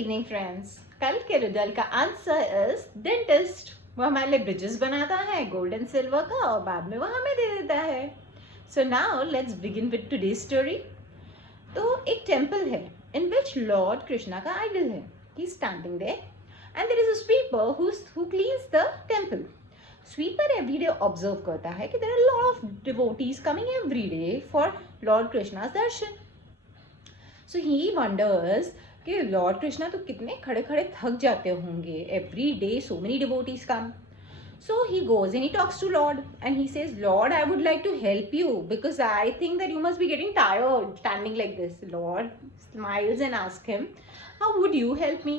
Evening friends. कल के riddle का आंसर इज डेंटिस्ट। वो हमारे लिए ब्रिजेस बनाता है गोल्ड एंड सिल्वर का और बाद में वो हमें दे देता है। So now let's begin with today story. तो एक टेंपल है इन विच लॉर्ड कृष्णा का आइडल है। He is standing there and there is a sweeper who cleans the temple. Sweeper everyday observe करता है कि there are lot of devotees coming everyday for lord Krishna's darshan. So he wonders कि lord Krishna तो कितने खड़े खड़े थक जाते होंगे। Every day so many devotees come. So he goes and he talks to Lord and he says, Lord, I would like to help you because I think that you must be getting tired standing like this. Lord smiles and asks him, how would you help me?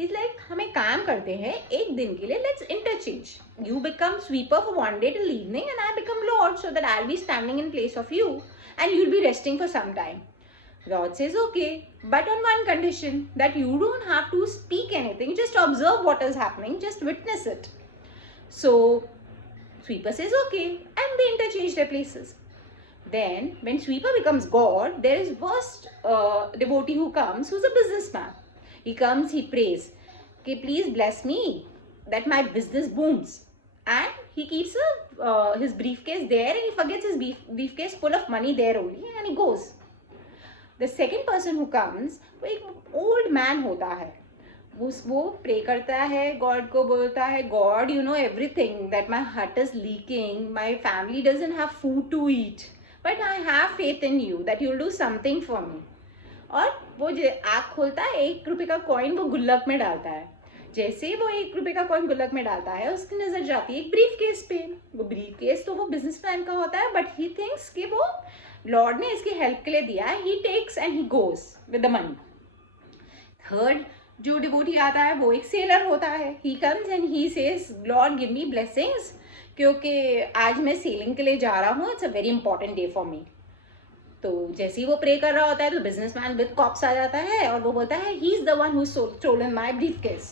He's like, हम एक काम करते हैं एक दिन के लिए, let's interchange. You become sweeper for one day till evening and I become Lord so that I'll be standing in place of you and you'll be resting for some time. Lord says, okay, but on one condition, that you don't have to speak anything, just observe what is happening, just witness it. So Sweeper says, okay, and they interchange their places. Then when Sweeper becomes God, there is first devotee who comes, who's a businessman. He comes, he prays, okay, please bless me that my business booms. And he keeps his briefcase there and he forgets his briefcase full of money there only and he goes. The second person who comes, वो एक old man होता है। वो pray करता है, God को बोलता है, god you know everything that my hut is leaking, my family doesn't have food to eat, but I have faith in you that you will do something for me. और वो आँख खोलता है, 1 रुपये का कॉइन वो गुल्लक में डालता है। जैसे ही वो 1 रुपये का कॉइन गुल्लक में डालता है, उसकी नजर जाती है एक ब्रीफ केस पे। वो ब्रीफ केस तो वो बिजनेसमैन का होता है, बट ही थिंक्स कि वो लॉर्ड ने इसकी हेल्प के लिए दिया है। He takes and he goes with the money. Third जो डिवोटी आता है वो एक सेलर होता है। He comes and he says, lord give me blessings, क्योंकि आज मैं सेलिंग के लिए जा रहा हूँ, it's a very important day for me. तो जैसे ही वो प्रे कर रहा होता है तो बिजनेसमैन विद कॉप्स आ जाता है और वो बोलता है, he is the one who stolen my briefcase.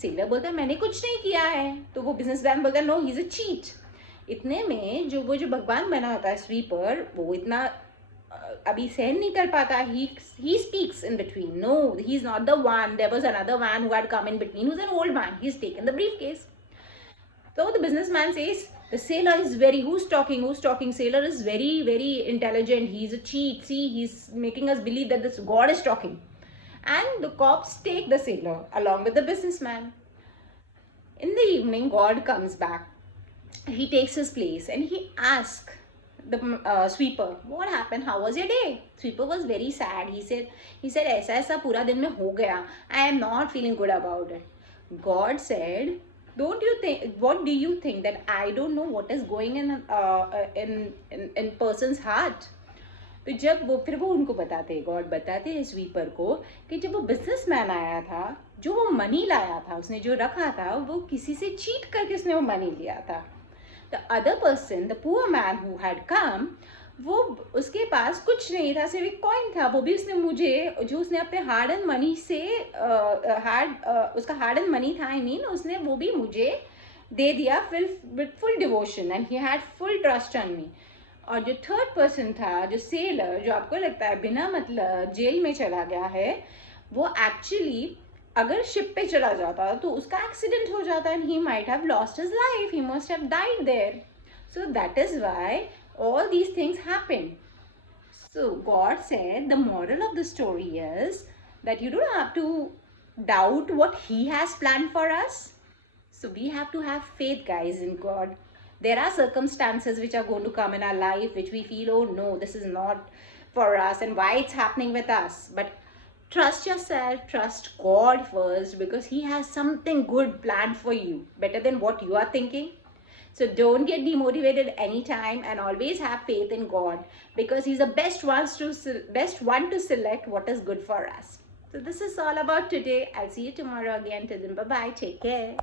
Seller बोलता है, मैंने कुछ नहीं किया है। तो वो बिजनेसमैन बोलता है, no, he is a cheat. इतने में जो भगवान बना होता है स्वीपर, वो इतना अभी सहन नहीं कर पाता। he speaks in between, no, he's not the one, there was another man who had come in between, who's an old man, he's taken the briefcase. So the businessman says, the sailor is who's talking, sailor is very very intelligent, he's a cheat, see, he's making us believe that this god is talking. And the cops take the sailor along with the businessman. In the evening, God comes back, he takes his place and he asks the sweeper, what happened, how was your day? Sweeper was very sad. He said ऐसा पूरा दिन में हो गया, I am not feeling good about it. God said, don't you think, what do you think that I don't know what is going in person's heart? तो जब वो फिर वो उनको बताते हैं, गॉड बताते हैं स्वीपर को कि जब वो बिजनेसमैन आया था, जो वो मनी लाया था, उसने जो रखा था, वो किसी से चीट करके उसने वो मनी लिया था। The other person, the poor man who had come, वो उसके पास कुछ नहीं था, सिर्फ एक कॉइन था। वो भी उसने मुझे, जो उसने अपने हार्ड एंड मनी से उसका हार्ड एंड मनी था, आई मीन, उसने वो भी मुझे दे दिया with full devotion and he had full trust on me. और जो थर्ड पर्सन था, जो सेलर, जो आपको लगता है बिना मतलब जेल में चला गया है, वो एक्चुअली अगर शिप पे चला जाता तो उसका एक्सीडेंट हो जाता and he might have lost his life, he must have died there. So that is why all these things happen. So God said the moral of the story is that you don't have to doubt what he has planned for us. So we have to have faith, guys, in God. There are circumstances which are going to come in our life which we feel, oh no, this is not for us and why it's happening with us. But trust yourself, trust God first, because he has something good planned for you, better than what you are thinking. So don't get demotivated anytime and always have faith in God, because he's the best one to select what is good for us. So this is all about today. I'll see you tomorrow again. Till then, bye bye, take care.